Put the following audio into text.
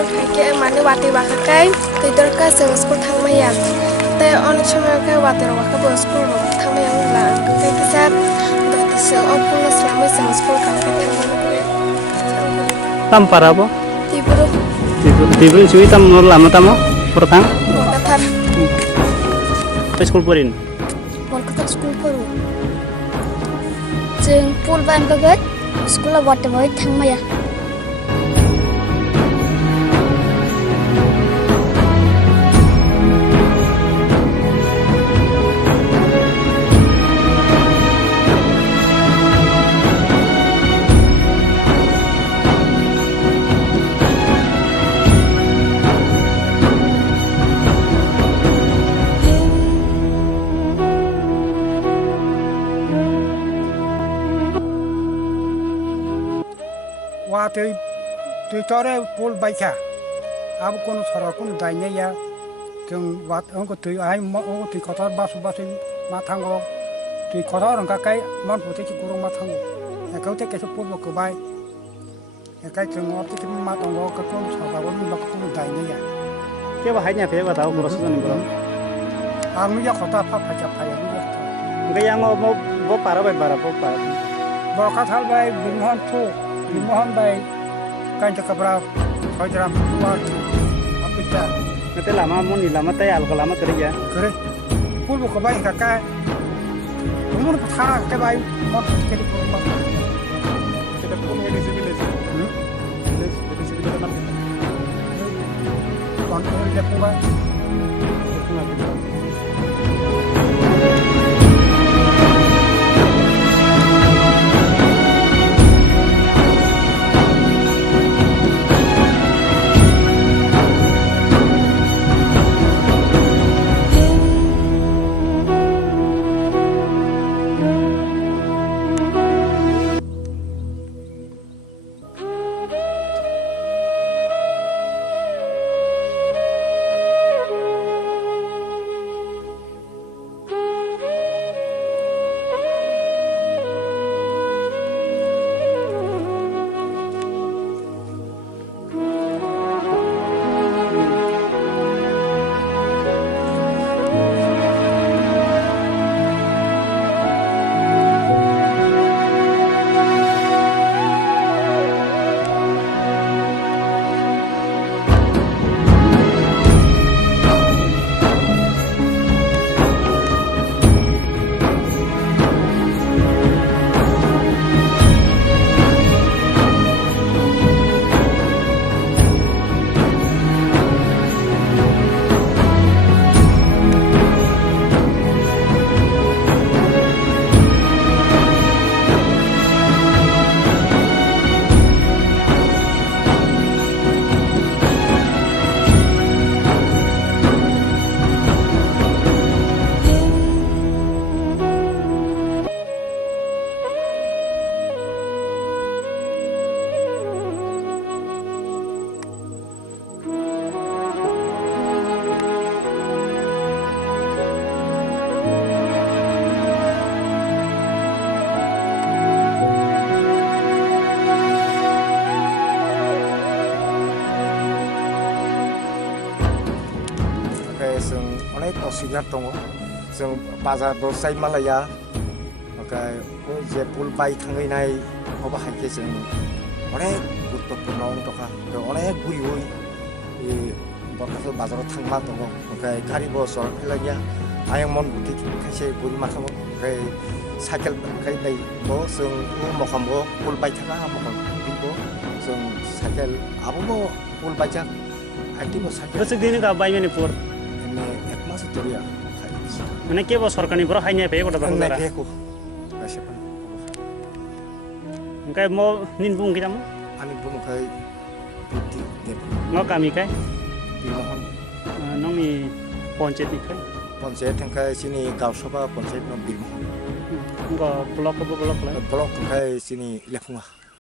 Pasar pakai mana wati wakakai, tidur ke sekolah thangmaya. Tapi anak cuma ke wati wakabai sekolah thangmaya ulang. Kayak kisah, dari seopun selama sekolah kami thangmaya. Tampar apa? Tiburu. Tiburu cuy tam nur lama tamo pertang. Wakatar. Sekolah purin. Wakatar sekolah puru. Jeng pul ban bagat sekolah wati wai thangmaya. Wati tore pul baikah, abu kono sara kono dainya ya, jeng wat angko tu ay angko tu kotor basu matanggo, tu kotor orang kakai man putih kurung matanggo, kau teh kesep pul bako bay, kai jeng orang tu matanggo kono sara kono bako kono dainya ya. Kaya bahaya pe ba tahu proses ni bro. Anu ya kota apa pajak payah ni ya. Kaya mau para para. Borokat hal bay Bimohon bay kan cakapra fajaram buat apita Nanti lama mau ni lama tayal kalau lama kerja. kere pul ko bay kakak umur patha ke bay mot ke di rumah Kita pun ini sibilis. Jadi sibilis enam kita. kon le puba sinyal tongo, seng pasar bosai Malaya, oke, je pul bay tangai nai, oba hake seng, oleh butuh penong toka, oleh gui, borkas pasar tangma tongo, oke, kari bosor pelanya, ayam mon buti kasih gui macam, oke, cycle kai nai bo, seng mokam bo, pul bay tanga mokam bo, seng cycle, abu bo pul bay jak, aktif bo cycle. Terus ini kau bay mana pur? Historia. Mana kaya bos sorkani bro hanya pe kota baru Hanya pe ko. Masih pun. Engkai mau ninbung kita mau? Ani pun kai putih deh. Ngau kami kai? Bimohon. Nong ni ponset ni kai? Ponset yang kai sini kau soba ponset no bimohon. Engkau blok apa blok lah? Blok kai sini lepunga.